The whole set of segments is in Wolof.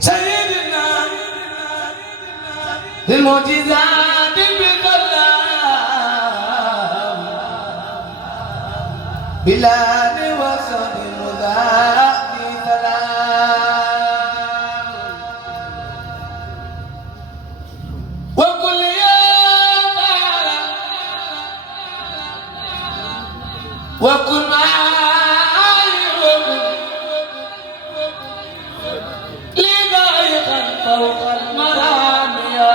سيدنا للمعجزات بالكلام بلال وصل المذاق وقل يا تعالى وقل معي لذائقا فوق المرام يا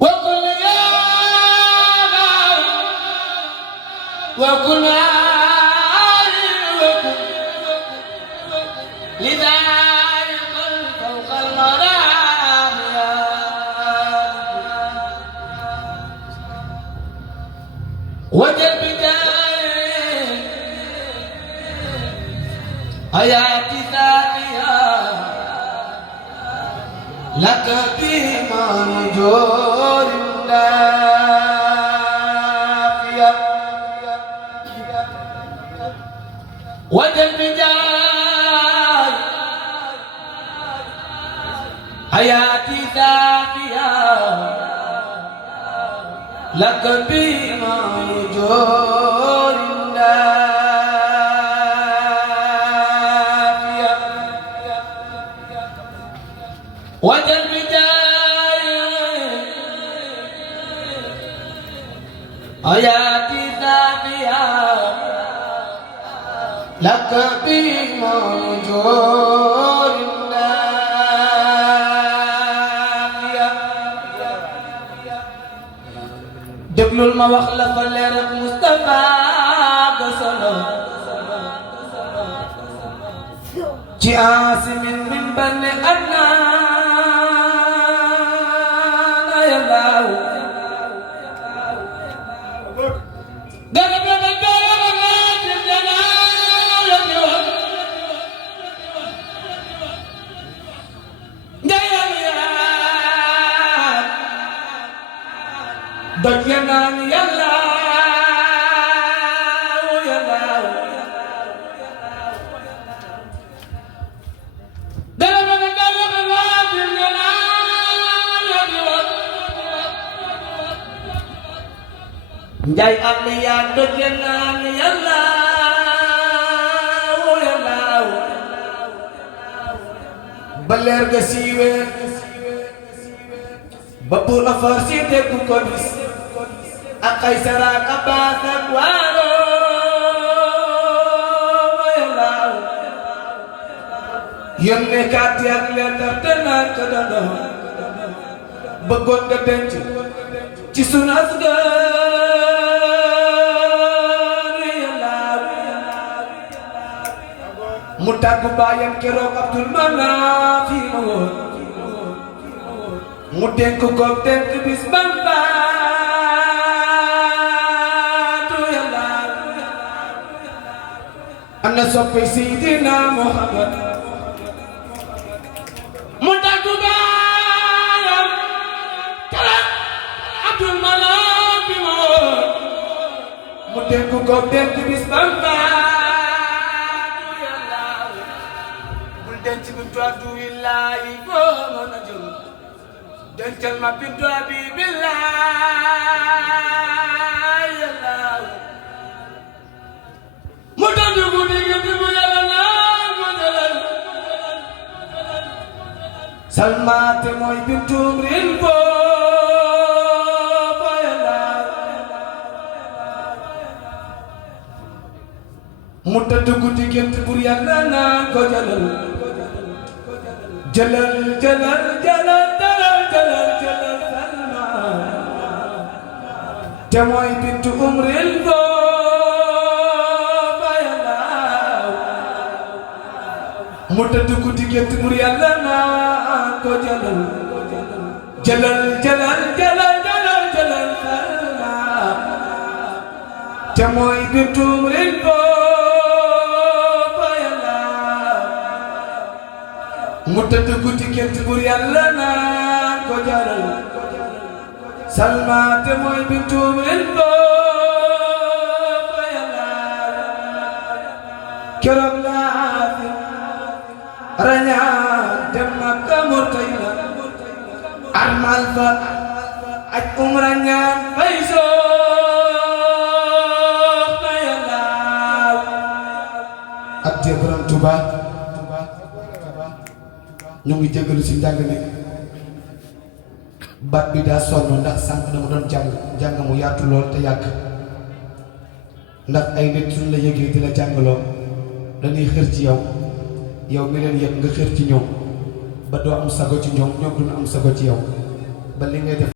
وقل يا وقل لذائقا فوق المرام يا وجل بداية حياتي ثانية لك بما نجور النافية وجل بداية حياتي ثانية لك بما يجور النافية وجل بداية حياتي ثانية لك بما يجور النافية déglul ma wax la fa leer ak Mustafa gasalo ci asimin min bani Adnaan yallaahu garab la ba ci janaa ya wax ngayal ya doj ya naan yàlla yàlla dara ba nga dara ba waatil yàlla yàlla njaay am yaa doj ya naan yàlla yàlla ba leer ga siiwe ba bu la farsi dégg ko bis ak Kaysar ak Abbas ak Waalo yàllaaw yónnee kàddu ak leetar te naan ko doon bëggoon nga denc ci sunu askan yàllaaw mu tàggu baayam keroog Abdul Manaf fi ma woon mu dénk ko dénk bis Bamba ana soppi Seydina Muhammad mu tàggu baayam keroog Abdul Manaf bi mu dénk ko dénk bis Bamba bul denc bintu Abdullaahi foo mën a jëm dencal ma bintu Habibillaahi yàllaaw mu tànn bu diggante bu yàlla naan ma dalal salmaate mooy bintu rin booba yàllaaw mu tànn bu diggante bu yàlla naan ko jalal jalal jalal jalal jalal jalal jalal salma te mooy bintu umril booba yàllaaw mu tëdd guddi gént bur yàlla naa ko jalal jalal jalal jalal jalal jalal salma te mooy bintu umril booba yàllaaw mu tëdd guddi gént bur yàlla naa ko jalal salma te mooy bintu umril booba keroog laa fi rañaan dem Makka Murtayla armal fa aj umra ñaan fay soxna Yàlla ak Borom Tuuba ñu ngi jégalu si njàng mi baat bi daa sonn ndax sànq dama doon jàng mu yaatu lool te yàgg ndax ay nit suñ la yëgee di la jàngaloo dañuy xër ci yow mi leen yëg nga xër ci ñoom ba doo am sago ci ñoom duñu am sago ci yow ba li ngay def